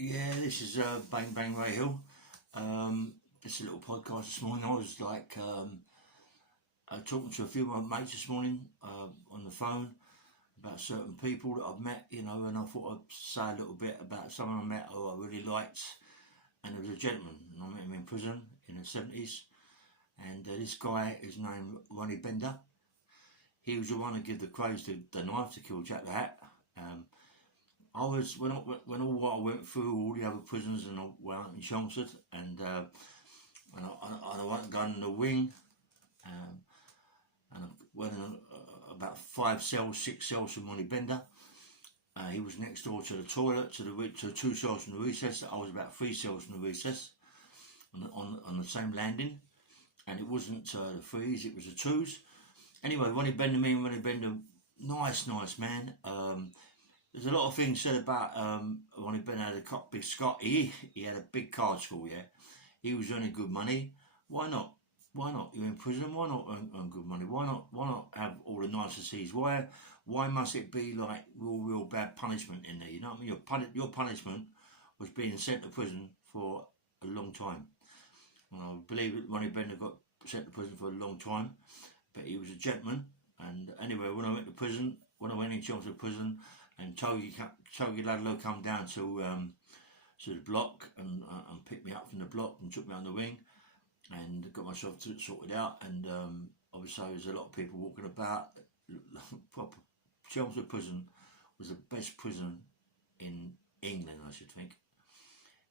Yeah, this is Bang Bang Ray Hill. It's a little podcast this morning. I was talking to a few of my mates this morning on the phone about certain people that I've met, and I thought I'd say a little bit about someone I met who I really liked. And it was a gentleman, and I met him in prison in the 70s. And this guy is named Ronnie Bender. He was the one who gave the Crays the knife to kill Jack the Hat. I was when all what I went through all the other prisons and I went out in Chelmsford and I went down in the wing and I went in about 5 cells, 6 cells from Ronnie Bender. He was next door to the toilet, to 2 cells from the recess. I was about 3 cells from the recess on the same landing, and it wasn't the 3s, it was the 2s. Anyway, Ronnie Bender, nice man. There's a lot of things said about Ronnie Bender had a big Scott. He had a big card school, yeah. He was earning good money. Why not? You're in prison. Why not earn good money? Why not have all the niceties? Why must it be like real bad punishment in there? You know what I mean? Your punishment was being sent to prison for a long time. And I believe that Ronnie Bender got sent to prison for a long time, but he was a gentleman. And anyway, when I went in Chelmsford prison, and Togi Ladlow come down to the block and picked me up from the block and took me on the wing and got myself sorted out. And obviously there's a lot of people walking about. Proper Chelmsford prison was the best prison in England, I should think.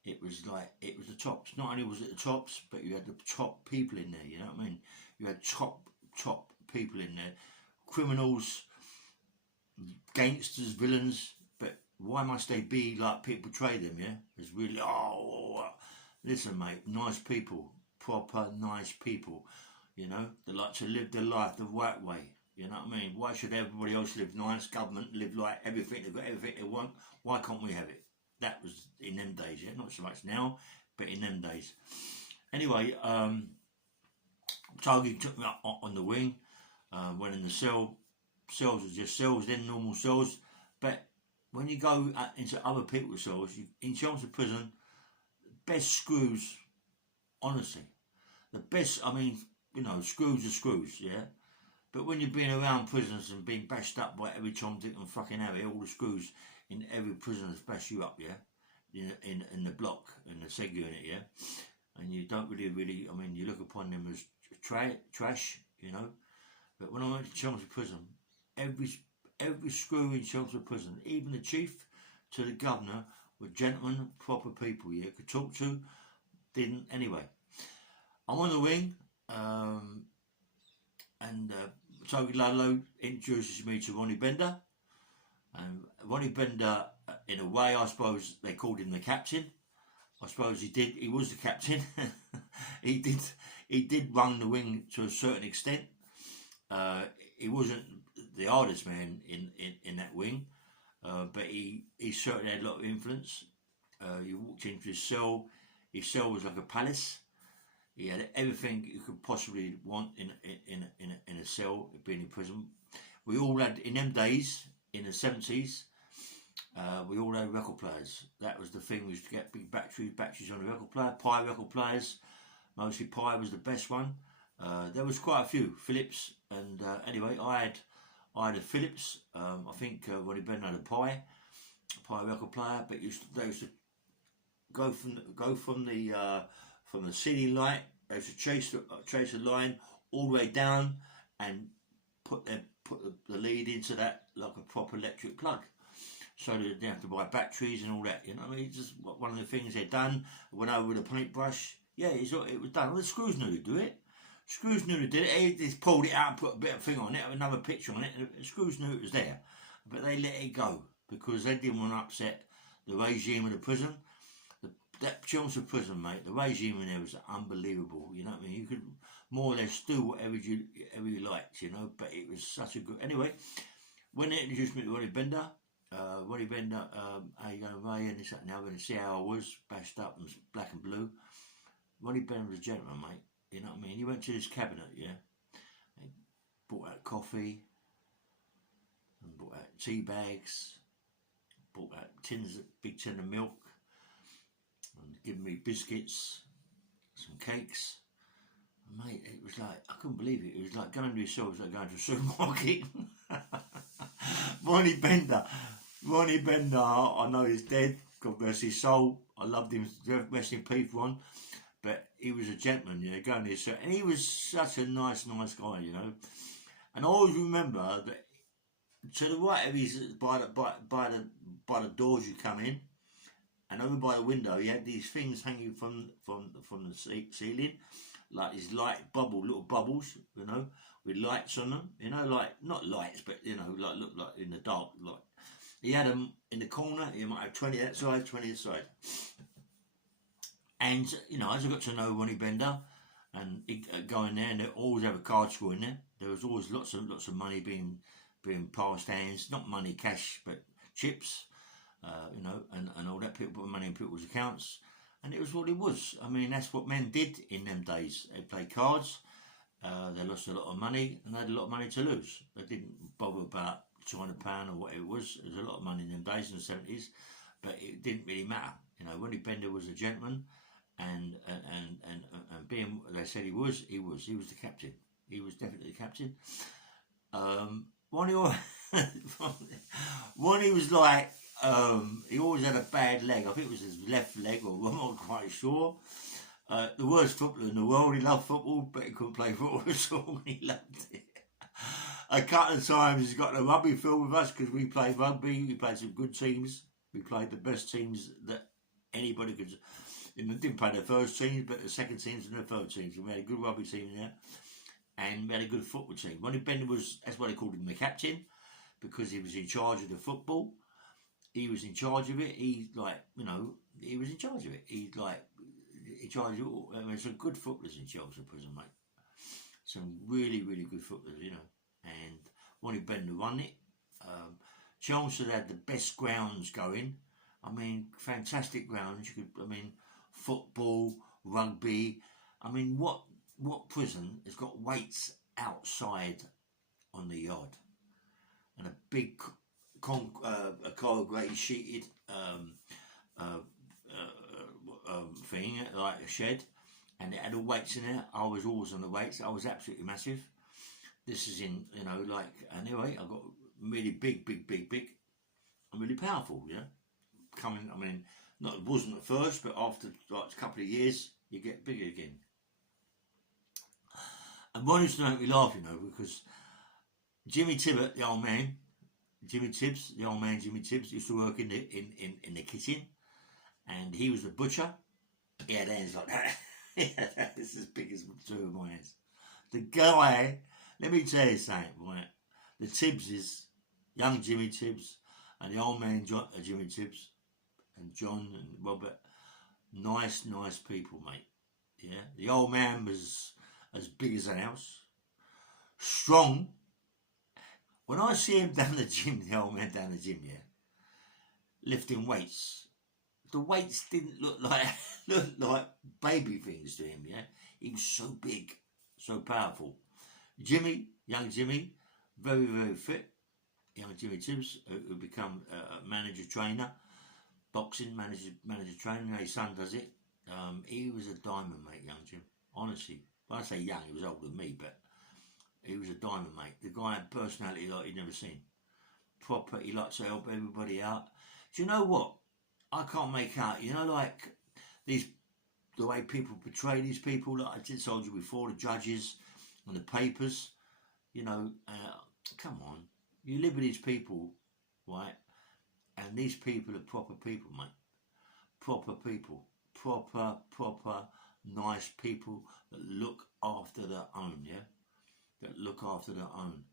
It was the tops. Not only was it the tops, but you had the top people in there. You know what I mean? You had top people in there, criminals, gangsters, villains, but why must they be like people portray them? Yeah, it's really listen, mate, nice people, proper nice people. They like to live their life the right way. You know what I mean? Why should everybody else live nice? Government live like everything. They've got everything they want. Why can't we have it? That was in them days, yeah. Not so much now, but in them days. Anyway, Togi took me up on the wing. Went in the cell. Cells are just cells, then normal cells. But when you go into other people's cells, in Chelmsford prison, best screws, honestly, the best. I mean, screws are screws, yeah. But when you've been around prisons and being bashed up by every Tom, Dick and fucking Harry, all the screws in every prison has bashed you up, yeah, in the block, in the seg unit, yeah, and you don't really. I mean, you look upon them as trash, But when I went to Chelmsford prison, every screw in Chelmsford prison, even the chief to the governor, were gentlemen, proper people you could talk to. Didn't anyway. I'm on the wing, and Togi Ludlow introduces me to Ronnie Bender. And Ronnie Bender, in a way, I suppose they called him the captain. I suppose he did. He was the captain. He did run the wing to a certain extent. He wasn't the hardest man in that wing, but he certainly had a lot of influence. You walked into his cell. His cell was like a palace. He had everything you could possibly want in a cell, being in prison. We all had, in them days, in the 70s, we all had record players. That was the thing, we used to get big batteries on the record player, Pi record players. Mostly Pi was the best one. There was quite a few, Philips, and anyway, I had a Philips. I think Ronnie Bender had a Pi record player, but they used to go from the ceiling light. They used to trace a line all the way down and put the lead into that like a proper electric plug, so they didn't have to buy batteries and all that. You know what I mean? It's just one of the things they'd done. Went over with a paintbrush. Yeah, it was done. Well, the screws knew to do it. Screws knew to do it. He just pulled it out and put a bit of thing on it, another picture on it. The screws knew it was there, but they let it go because they didn't want to upset the regime of the prison. That Chelmsford prison, mate, the regime in there was unbelievable. You know what I mean? You could more or less do whatever you liked, but it was such a good. Anyway, when they introduced me to Ronnie Bender, how you going, Ray? And this, that, and the other, and see how I was, bashed up and black and blue. Ronnie Bender was a gentleman, mate. You know what I mean? He went to his cabinet, yeah. He brought out coffee, and brought out tea bags, brought out big tin of milk. giving me biscuits, some cakes. Mate, it was like, I couldn't believe it. It was like going to yourself, it was like going to a supermarket. Ronnie Bender, I know he's dead. God bless his soul. I loved him. Rest in peace, Ron. But he was a gentleman, you know, going to his, and he was such a nice guy, you know. And I always remember that to the right of his, by the doors you come in, and over by the window, he had these things hanging from the ceiling, like these little bubbles, you know, with lights on them, you know, like not lights, but you know, like look like in the dark, like he had them in the corner. He might have 20 that side, 20 this side. And you know, as I got to know Ronnie Bender, and going there, and they always have a card score in there. There was always lots of money being passed hands, not money, cash, but chips, you know, and all that. People put money in people's accounts. And it was what it was. I mean, that's what men did in them days. They played cards, they lost a lot of money, and they had a lot of money to lose. They didn't bother about £200 or whatever it was. There was a lot of money in them days in the 70s, but it didn't really matter. You know, Ronnie Bender was a gentleman, and being, they said he was the captain. He was definitely the captain. Ronnie was like, he always had a bad leg. I think it was his left leg, or I'm not quite sure. The worst footballer in the world. He loved football, but he couldn't play football at all. He loved it. A couple of times he's got a rugby field with us because we played rugby. We played some good teams. We played the best teams that anybody could. Didn't play the first teams, but the second teams and the third teams. We had a good rugby team there, and we had a good football team. Ronnie Bender was, that's why they called him the captain, because he was in charge of the football. He was in charge of it. He, like, you know, he was in charge of it. He, like, in charge of all. I mean, some good footballers in Chelmsford Prison, mate. Some really good footballers, you know. And Ronnie Bender won it. Chelmsford had the best grounds going. I mean, fantastic grounds. You could, I mean, football, rugby. I mean, what prison has got weights outside on the yard, and a big a corrugated sheeted thing, like a shed, and it had all weights in there. I was always on the weights. I was absolutely massive. This is in, you know, like, anyway, I got really big, and really powerful, you know. Coming, I mean, it wasn't at first, but after like a couple of years, you get bigger again. And one used to make me laugh, you know, because Jimmy Tibbet, the old man, Jimmy Tibbs, used to work in the kitchen, and he was a butcher. He had hands like that. It's as big as two of my hands. The guy, let me tell you something, right? The Tibbses, young Jimmy Tibbs, and the old man Jimmy Tibbs, and John and Robert, nice people, mate. Yeah, the old man was as big as an house, strong. When I see him down the gym, the old man down the gym, yeah, lifting weights, the weights didn't look like baby things to him, yeah. He was so big, so powerful. Jimmy, young Jimmy, very fit. Young Jimmy Tibbs, who become a manager trainer, boxing manager trainer. His son does it. He was a diamond, mate, young Jim. Honestly, when I say young, he was older than me, but he was a diamond, mate. The guy had personality like you'd never seen. Proper, he liked to help everybody out. Do you know what? I can't make out, you know, like the way people portray these people, like I did told you before, the judges and the papers, you know, come on. You live with these people, right? And these people are proper people, mate. Proper people. Proper, nice people that look after their own, yeah? That look after their own.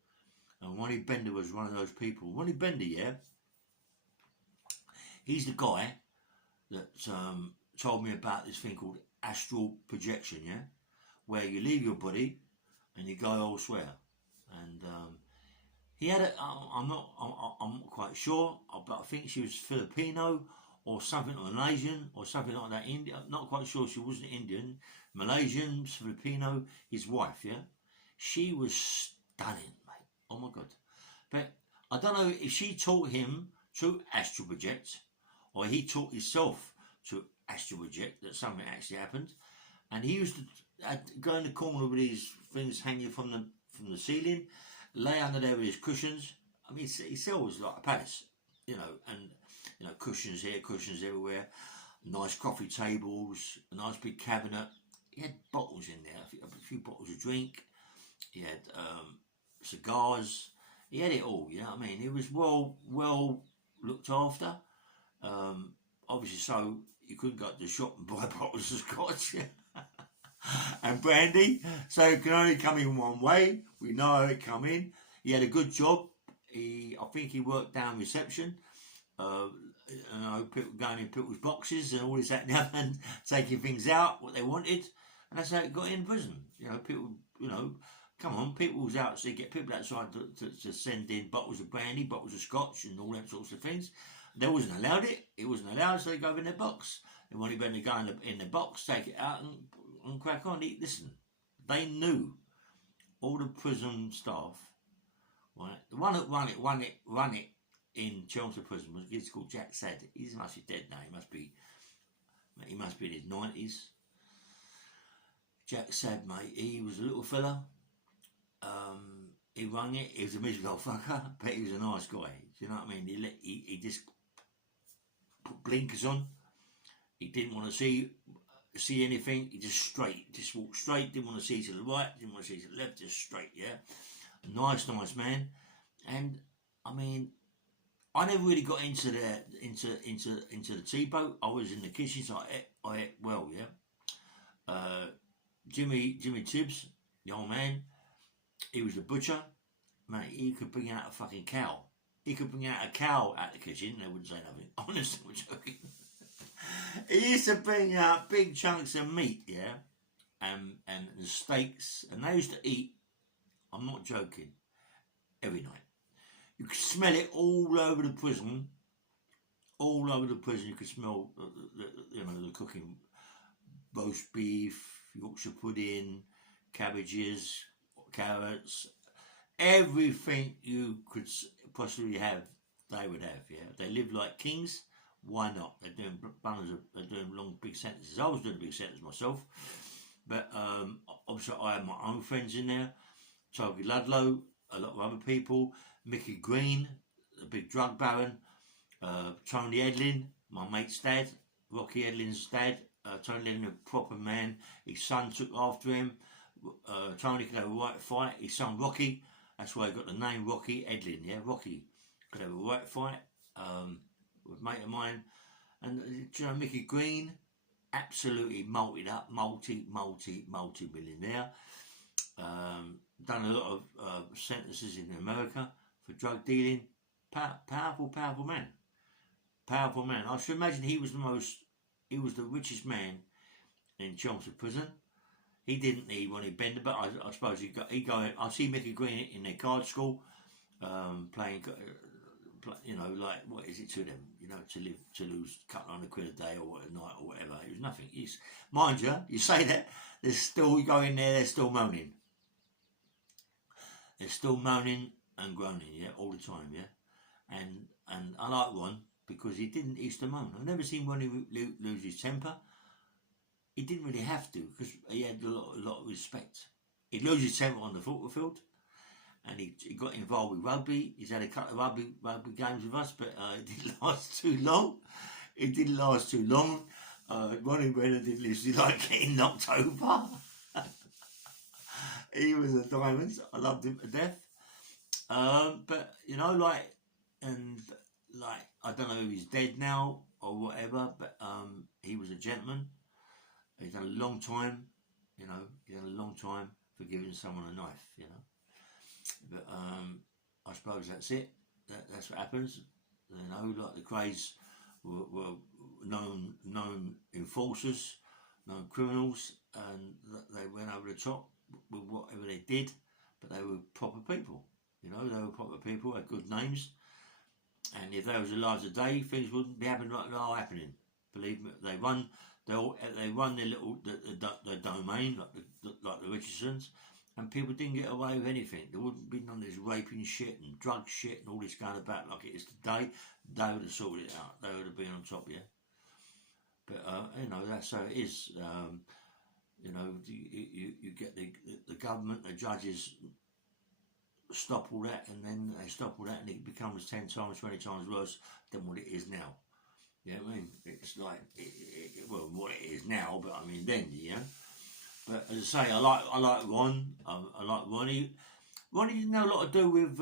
And Ronnie Bender was one of those people. Ronnie Bender, yeah? He's the guy that told me about this thing called astral projection, yeah? Where you leave your body and you go elsewhere. And he had I'm not quite sure, but I think she was Filipino or something, or Malaysian or something like that. Indian, not quite sure. She wasn't Indian, Malaysian, Filipino. His wife, yeah, she was stunning, mate. Oh my God! But I don't know if she taught him to astral project, or he taught himself to actually reject that something actually happened. And he used to go in the corner with his things hanging from the ceiling, lay under there with his cushions. I mean, his cell was like a palace, you know, and you know, cushions here, cushions everywhere, nice coffee tables, a nice big cabinet. He had bottles in there, a few bottles of drink. He had cigars. He had it all, you know what I mean? He was well looked after. Obviously, so you couldn't go to the shop and buy bottles of scotch and brandy. So it can only come in one way. We know how it come in. He had a good job. I think he worked down reception. You know, people going in people's boxes and all this that and taking things out what they wanted, and that's how it got in prison. You know, people. You know, come on, people was out. So you get people outside to send in bottles of brandy, bottles of scotch, and all that sorts of things. They wasn't allowed it. It wasn't allowed, so they go in their box. And when he better go in the box, take it out and crack on. Listen, they knew, all the prison staff. Right, the one that run it in Chelmsford Prison was a kid called Jack Sad. He must be dead now. He must be in his 90s. Jack Sad, mate. He was a little fella. He run it. He was a miserable old fucker, but he was a nice guy. Do you know what I mean? He just put blinkers on. He didn't want to see anything. He just walked straight. Didn't want to see to the right. Didn't want to see to the left. Just straight. Yeah. Nice man. And I mean, I never really got into the tea boat. I was in the kitchen, so I ate well, yeah. Jimmy Tibbs, the old man, he was a butcher, mate. He could bring out a fucking cow. He could bring out a cow out the kitchen. They wouldn't say nothing. Honestly, I'm joking. He used to bring out big chunks of meat, yeah, and the steaks, and they used to eat. I'm not joking. Every night. You could smell it all over the prison. All over the prison, you could smell the cooking. Roast beef, Yorkshire pudding, cabbages, carrots, everything you could possibly have, they would have. Yeah, they lived like kings. Why not? They're doing long big sentences. I was doing a big sentence myself, but obviously I had my own friends in there. Toby Ludlow, a lot of other people, Mickey Green, the big drug baron, Tony Edlin, my mate's dad, Rocky Edlin's dad. Tony Edlin, a proper man. His son took after him. Tony could have a right fight. His son Rocky, that's why he got the name Rocky Edlin. Yeah, Rocky could have a right fight with a mate of mine. And you know, Mickey Green, absolutely multi-millionaire. Done a lot of sentences in America for drug dealing. Powerful man. Powerful man. I should imagine he was the richest man in Chelmsford Prison. He didn't need Ronnie Bender, but I suppose he go. I see Mickey Green in their card school, playing. You know, like what is it to them? You know, to lose a couple £100 a day or a night or whatever. It was nothing. Mind you, you say that they're still going there. They're still moaning. They're still moaning and groaning, yeah, all the time, yeah. And I like Ron because he used to moan. I've never seen Ronnie lose his temper. He didn't really have to because he had a lot of respect. He'd lose his temper on the football field, and he got involved with rugby. He's had a couple of rugby games with us, but it didn't last too long. Ronnie Brenner didn't literally like getting knocked over. He was a diamond. I loved him to death. But you know, I don't know if he's dead now or whatever, but he was a gentleman. He's done a long time, you know. He's done a long time for giving someone a knife, you know. But I suppose that's it. That's what happens. You know, like the Crays were known enforcers, known criminals, and they went over the top with whatever they did, but they were proper people. You know, they were proper people, had good names, and if they was alive today, things wouldn't be happening like they are happening. Believe me, they run their little the domain like the Richardsons, and people didn't get away with anything. There wouldn't be none of this raping shit and drug shit and all this going about like it is today. They would have sorted it out. They would have been on top, yeah. But you know, that's how it is. You know, you get the government, the judges stop all that, and then they stop all that, and it becomes 10 times, 20 times worse than what it is now. You know what I mean? It's like, well, what it is now, but I mean then, you know. But as I say, I like Ron. I like Ronnie. Ronnie didn't have a lot to do with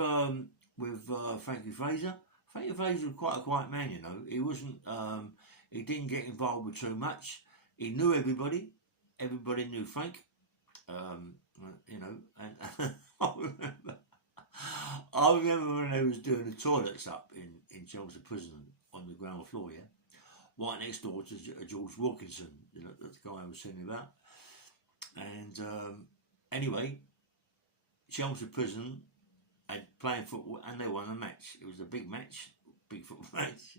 Frankie Fraser. Frankie Fraser was quite a quiet man, you know. He wasn't. He didn't get involved with too much. He knew everybody. Everybody knew Frank. You know, and I remember when they was doing the toilets up in Chelmsford Prison on the ground floor, yeah, right next door to George Wilkinson, you know, that's the guy I was telling you about. And anyway, Chelmsford Prison had playing football and they won a match. It was a big match, big football match.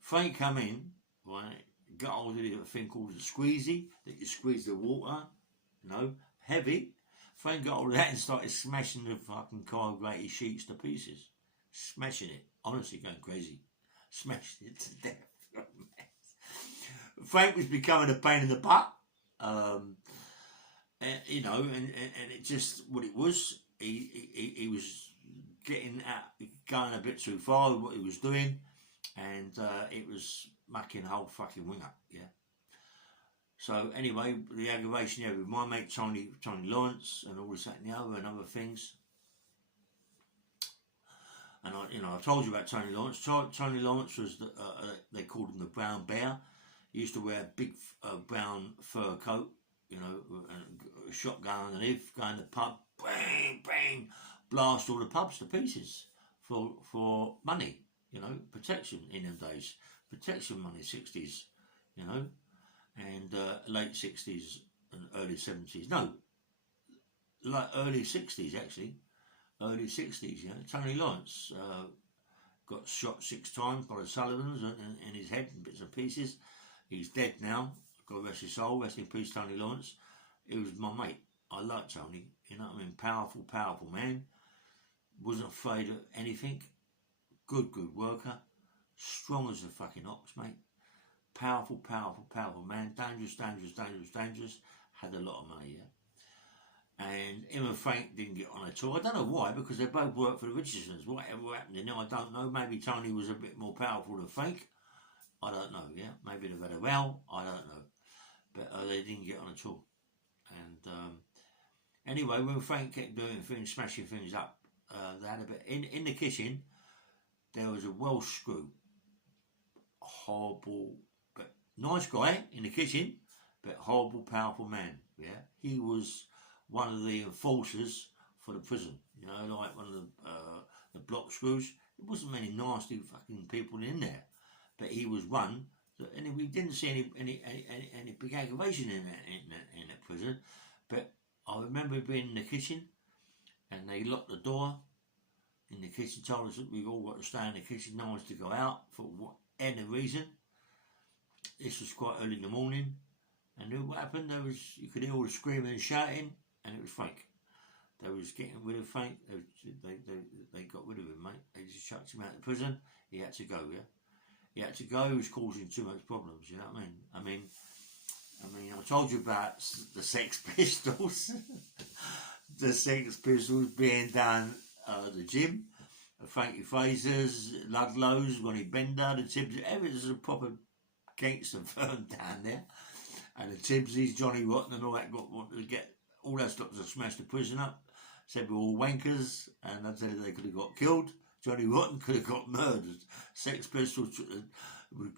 Frank come in, right, got hold of a thing called a squeezy, that you squeeze the water, you know, heavy. Frank got hold of that and started smashing the fucking corrugated sheets to pieces. Smashing it. Honestly, going crazy. Smashing it to death. Frank was becoming a pain in the butt. You know, and it just what it was. He was getting out, going a bit too far with what he was doing, and it was mucking the whole fucking wing up. Yeah. So anyway, the aggravation, yeah, with my mate Tony Lawrence and all this that and the other and other things. And I told you about Tony Lawrence. Tony Lawrence was they called him the Brown Bear. He used to wear a big brown fur coat, you know, and a shotgun underneath, go in the pub, bang, bang, blast all the pubs to pieces for money, you know, protection in them days, protection money, 60s, you know. And late 60s and early 70s. No, like early 60s actually. Early 60s, yeah. Tony Lawrence got shot 6 times by the Sullivans in his head in bits and pieces. He's dead now. God rest his soul. Rest in peace, Tony Lawrence. He was my mate. I liked Tony. You know what I mean? Powerful, powerful man. Wasn't afraid of anything. Good worker. Strong as a fucking ox, mate. Powerful, powerful, powerful man. Dangerous. Had a lot of money, yeah. And him and Frank didn't get on at all. I don't know why, because they both worked for the Richardsons. Whatever happened, you know, I don't know. Maybe Tony was a bit more powerful than Frank. I don't know, yeah. Maybe they've had a row. I don't know. But they didn't get on at all. And anyway, when Frank kept doing things, smashing things up, they had a bit... In the kitchen, there was a Welsh screw. Horrible... Nice guy in the kitchen, but horrible, powerful man. Yeah, he was one of the enforcers for the prison. You know, like one of the block screws. There wasn't many nasty fucking people in there, but he was one. And we didn't see any big aggravation in that prison. But I remember being in the kitchen, and they locked the door in the kitchen. Told us that we all got to stay in the kitchen. No one's to go out for any reason. This was quite early in the morning, and what happened? You could hear all the screaming and shouting, and it was Frank. They was getting rid of Frank. They got rid of him, mate. They just chucked him out of prison. He had to go. Yeah, he had to go. He was causing too much problems. You know what I mean? I told you about the Sex Pistols. The Sex Pistols being down the gym. Frankie Fraser's, Ludlow's, Ronnie Bender, the Tibbs. Everything's a proper gangster firm down there, and the Tibbsies, Johnny Rotten and all that wanted to get all those stopped to smash the prison up. Said we're all wankers, and I said they could have got killed. Johnny Rotten could have got murdered. Sex Pistols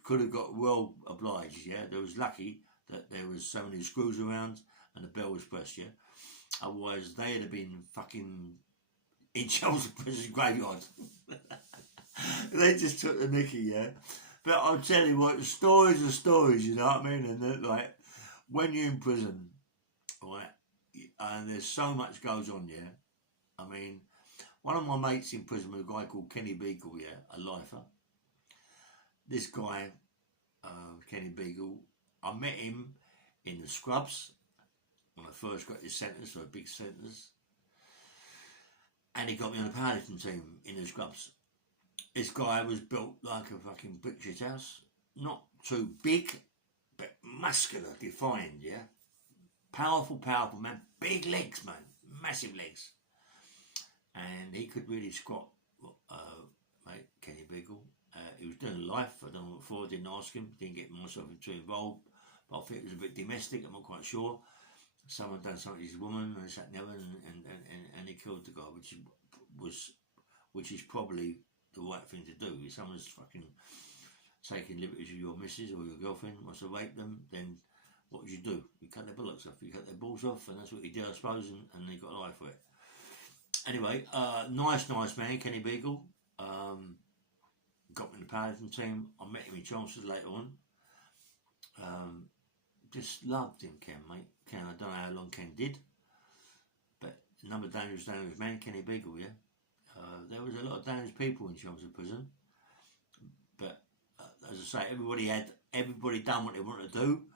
could have got well obliged. Yeah, they was lucky that there was so many screws around and the bell was pressed. Yeah, otherwise they'd have been fucking in Chelmsford Prison graveyard. They just took the mickey. Yeah. But I'll tell you what, the stories are stories, you know what I mean? And like, when you're in prison, right, and there's so much goes on, yeah. I mean, one of my mates in prison was a guy called Kenny Beagle, yeah, a lifer. This guy, Kenny Beagle, I met him in the scrubs when I first got this sentence, for a big sentence. And he got me on the powerlifting team in the scrubs. This guy was built like a fucking brick shit house. Not too big, muscular, defined, yeah. Powerful man, big legs, man, massive legs. And he could really squat, mate, Kenny Beagle. He was doing life, I don't know what for, didn't ask him, didn't get myself too involved, but I think it was a bit domestic, I'm not quite sure. Someone done something to his woman and sat there and he killed the guy, which is probably the right thing to do. If someone's fucking taking liberties with your missus or your girlfriend, wants to rape them, then what would you do? You cut their bullocks off, you cut their balls off, and that's what he did, I suppose, and he got a life for it. Anyway, nice man, Kenny Beagle. Got me in the Paddington team. I met him in Chelmsford later on. Just loved him, Ken, mate. Ken, I don't know how long Ken did, but another dangerous man, Kenny Beagle, yeah. There was a lot of dangerous people in Chelmsford Prison, but as I say, everybody done what they wanted to do.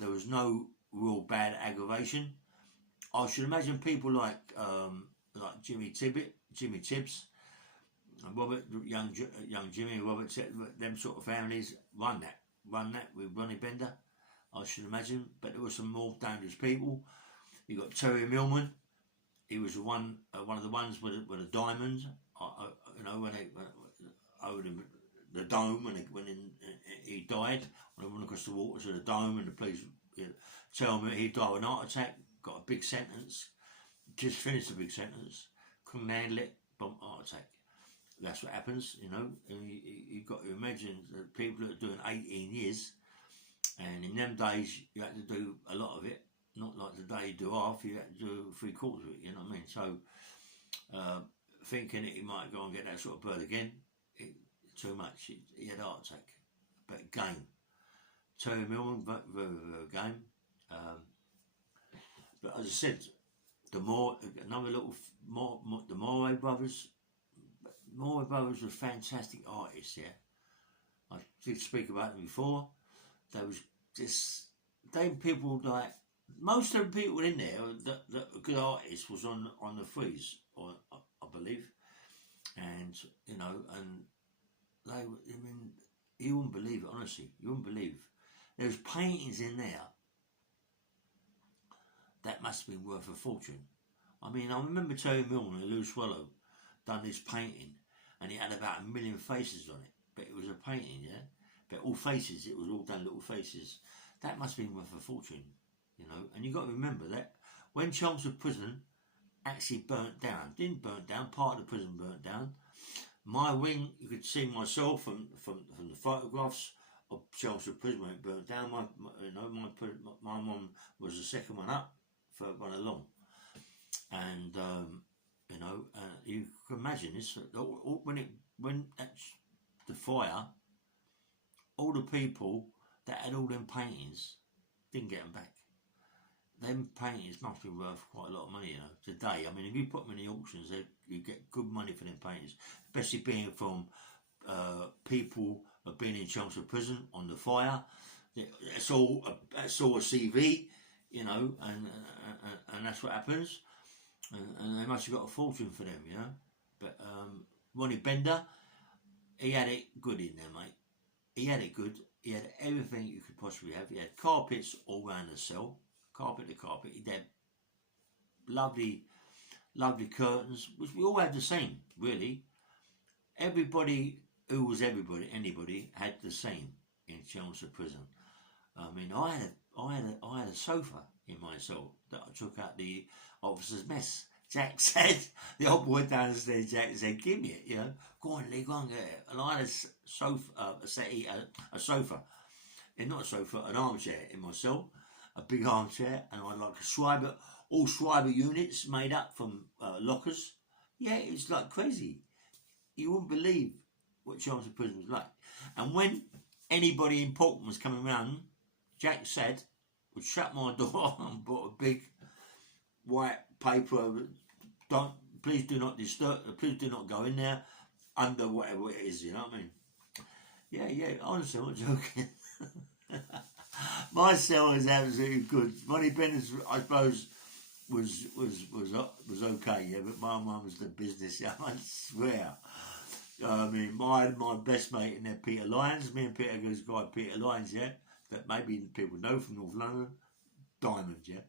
There was no real bad aggravation. I should imagine people like Jimmy Tibbs, and Robert, young Jimmy, Robert, them sort of families run that with Ronnie Bender, I should imagine. But there were some more dangerous people. You got Terry Millman. He was one of the ones with the diamonds. You know, when over the dome when he died, when he went across the water to the dome, and the police tell me he died of an heart attack. Got a big sentence. Just finished a big sentence. Couldn't handle it. Bomb heart attack. That's what happens, you know. You've got to imagine that people that are doing 18 years, and in them days you had to do a lot of it. Not like today you do half, you had to do 3/4 of it, you know what I mean? So, thinking that he might go and get that sort of bird again, too much. He had a heart attack. But game. Terry Millman, very game. But as I said, the Moray brothers were fantastic artists, yeah. I did speak about them before. There was just, people like, most of the people in there that were good artists was on the freeze, or I believe. And, you know, and you wouldn't believe it, honestly. You wouldn't believe. There's paintings in there that must have been worth a fortune. I mean, I remember Terry Milne and Lou Swallow done this painting, and it had about 1 million faces on it. But it was a painting, yeah? But all faces, it was all done little faces. That must have been worth a fortune, you know? And you've got to remember that when Chelmsford Prison actually burnt down, didn't burn down, part of the prison burnt down. My wing, you could see myself from the photographs of Chelmsford Prison when it burnt down. My mum was the second one up, third one along. And, you know, you can imagine this, when the fire, all the people that had all them paintings didn't get them back. Them paintings must be worth quite a lot of money, you know, today. I mean, if you put them in the auctions, you get good money for them paintings, especially being from people who have been in Chelmsford Prison on the fire. That's all a CV, you know, and that's what happens. And they must have got a fortune for them, you know. But Ronnie Bender, he had it good in there, mate. He had it good. He had everything you could possibly have. He had carpets all around the cell, carpet to carpet. He had lovely curtains, which we all had the same, really. Everybody who was anybody had the same in Chelmsford Prison. I mean, I had a sofa in my cell that I took out the officer's mess. Jack said, the old boy downstairs, Jack said, give me it, you know, go on, Lee, go on, get it. And I had a sofa, and not a sofa, an armchair in my cell, a big armchair, and I had like all Schreiber units made up from lockers. Yeah, it's like crazy. You wouldn't believe what Chelmsford Prison was like. And when anybody important was coming around, Jack said, would shut my door and put a big white paper over. Please do not disturb. Please do not go in there under whatever it is. You know what I mean? Yeah. Honestly, I'm not joking. My cell is absolutely good. Ronnie Bennett's, I suppose, was okay. Yeah, but my mum was the business. Yeah, I swear. I mean, my best mate in there, Peter Lyons. Me and Peter goes guy Peter Lyons. Yeah, that maybe people know from North London, Diamond, yeah.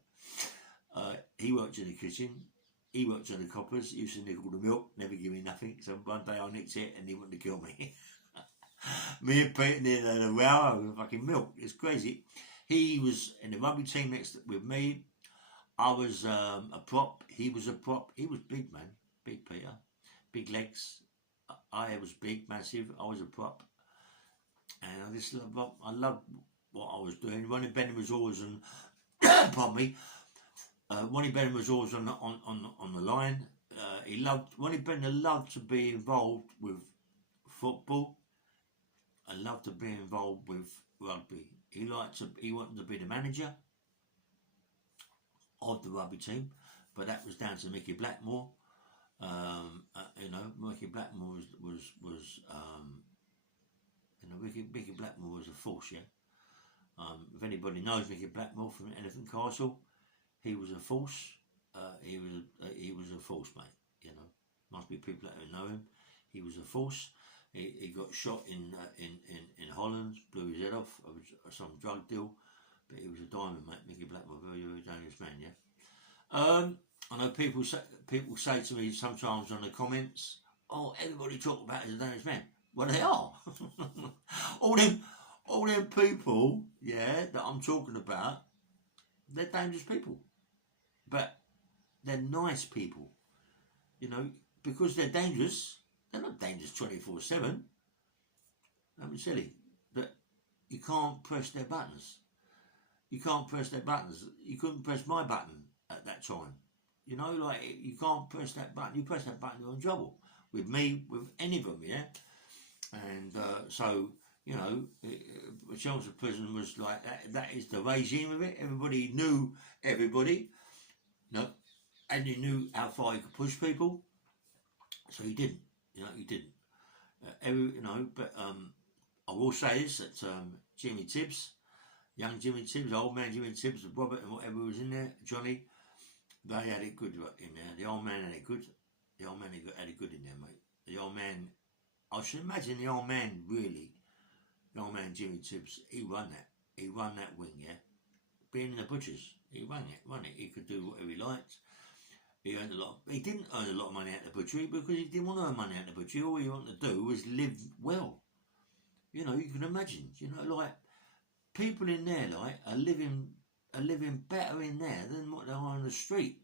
He worked in the kitchen. He worked in the coppers. He used to nickel the milk, never give me nothing. So one day I nicked it and he wanted to kill me. Me and Peter nearly had a row over fucking milk. It's crazy. He was in the rugby team next with me. I was a prop. He was a prop. He was big, man. Big Peter. Big legs. I was big, massive. I was a prop. And I loved what I was doing. Ronnie Bennett was always on, pardon me. Ronnie Bennett was always on the line. Ronnie Bennett loved to be involved with football. I loved to be involved with rugby. He wanted to be the manager of the rugby team, but that was down to Mickey Blackmore. Mickey Blackmore Mickey Blackmore was a force, yeah. If anybody knows Mickey Blackmore from Elephant Castle, he was a force. He was a force, mate. You know, must be people that know him. He was a force. He got shot in Holland, blew his head off of some drug deal, but he was a diamond, mate. Mickey Blackmore, very, very dangerous man, yeah. I know people say to me sometimes on the comments, "Oh, everybody talk about as a dangerous man." Well, they are. all them people, yeah, that I'm talking about, they're dangerous people, but they're nice people. You know, because they're dangerous. They're not dangerous 24/7. Don't be silly. But you can't press their buttons. You can't press their buttons. You couldn't press my button at that time. You know, like, you can't press that button. You press that button, you're in trouble. With me, with any of them, yeah? And so, you know, Chelmsford Prison was like, that is the regime of it. Everybody knew everybody. You know, and you knew how far you could push people. So you didn't. You know, you didn't. But I will say this, that Jimmy Tibbs, young Jimmy Tibbs, old man Jimmy Tibbs, Robert and whatever was in there, Johnny, they had it good in there. The old man had it good. The old man had it good in there, mate. The old man, I should imagine the old man Jimmy Tibbs, he run that. He run that wing, yeah. Being in the butchers, he run it. He could do whatever he liked. He earned a lot. He didn't earn a lot of money at the butchery because he didn't want to earn money at the butchery. All he wanted to do was live well. You know, you can imagine. You know, like, people in there, like, are living better in there than what they are on the street.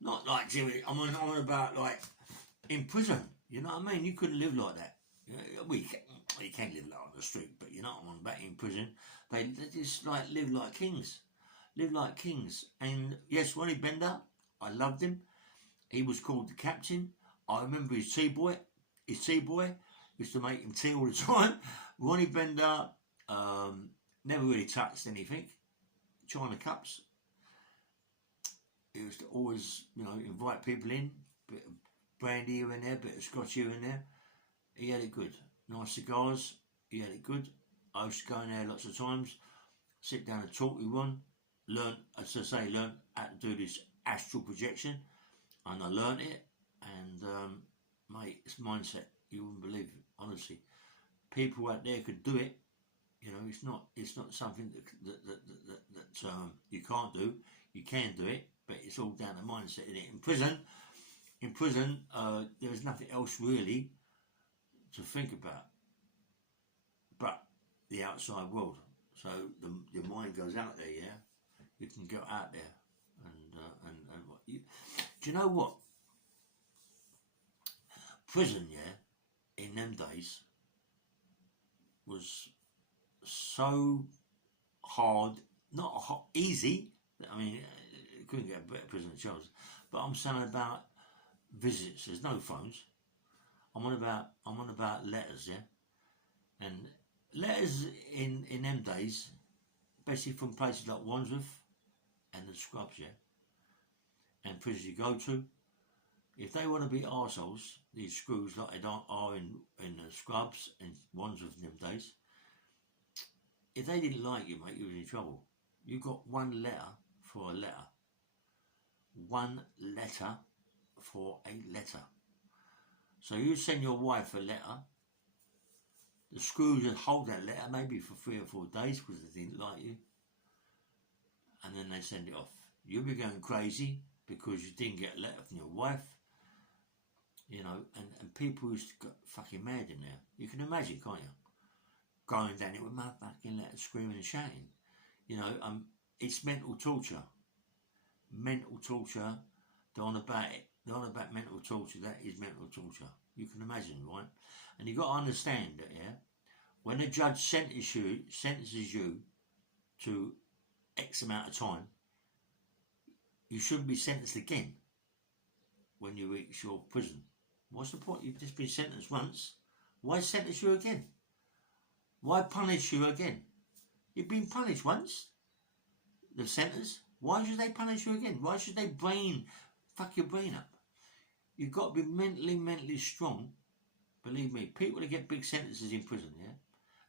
Not like Jimmy. I'm on about, like, in prison. You know what I mean? You couldn't live like that. You know, you can't live like on the street, but you know what I'm on about in prison. They just like live like kings. Live like kings. And yes, Ronnie Bender, I loved him. He was called the captain. I remember his tea boy. His tea boy used to make him tea all the time. Ronnie Bender never really touched anything. China cups. He used to always, you know, invite people in. Bit of brandy here and there, bit of scotch here and there. He had it good. Nice cigars. He had it good. I used to go in there lots of times. Sit down and talk with Ron. Learn how to do this astral projection. And I learnt it. And, mate, it's mindset. You wouldn't believe it, honestly. People out there could do it. You know, it's not something that you can't do. You can do it, but it's all down to mindset, isn't it? In prison, there was nothing else really to think about but the outside world. So your mind goes out there, yeah. You can go out there, and what do you know what? Prison, yeah, in them days was so hard, not easy. I mean, you couldn't get a better prison than Chelsea. But I'm saying about visits. There's no phones. I'm on about letters, yeah. And letters in them days, especially from places like Wandsworth and the Scrubs, yeah, and prisons you go to, if they want to be arseholes, these screws like they are in the Scrubs and Wandsworth in them days, if they didn't like you, mate, you was in trouble. You got one letter for a letter. One letter for a letter. So you send your wife a letter, The screws would hold that letter maybe for 3 or 4 days because they didn't like you. And then they send it off. You'll be going crazy because you didn't get a letter from your wife. You know, and people used to go fucking mad in there. You can imagine, can't you? Going down it with motherfucking letters, screaming and shouting. You know, it's mental torture. Mental torture. They're on about it. They're on about mental torture. That is mental torture. You can imagine, right? And you've got to understand that, yeah? When a judge sentences you to X amount of time, you shouldn't be sentenced again when you reach your prison. What's the point? You've just been sentenced once. Why sentence you again? Why punish you again? You've been punished once. The sentence. Why should they punish you again? Why should they fuck your brain up? You've got to be mentally strong. Believe me, people that get big sentences in prison, yeah,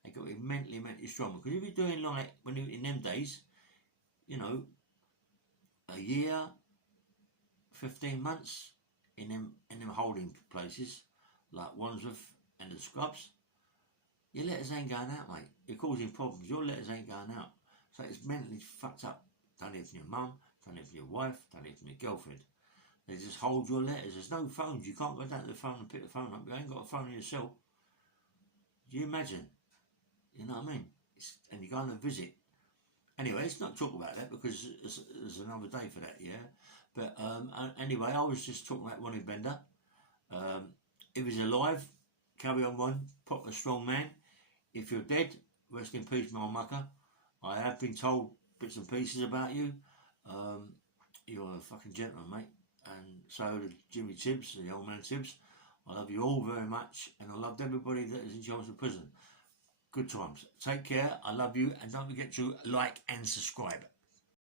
they got to be mentally strong. Because if you're doing like when you in them days, you know, a year, 15 months in them holding places like Wandsworth and the Scrubs, your letters ain't going out, mate. You're causing problems. Your letters ain't going out. So it's mentally fucked up. Done it from your mum, done it from your wife, done it from your girlfriend. They just hold your letters. There's no phones. You can't go down to the phone and pick the phone up. You ain't got a phone yourself. Do you imagine? You know what I mean? And you're going to visit. Anyway, let's not talk about that because there's another day for that, yeah? But anyway, I was just talking about Ronnie Bender. If he's alive, carry on, Ron. Proper strong man. If you're dead, rest in peace, my mucker. I have been told bits and pieces about you. You're a fucking gentleman, mate. And so did Jimmy Tibbs, the old man Tibbs. I love you all very much, and I loved everybody that is in Chelmsford Prison. Good times. Take care. I love you, and don't forget to like and subscribe.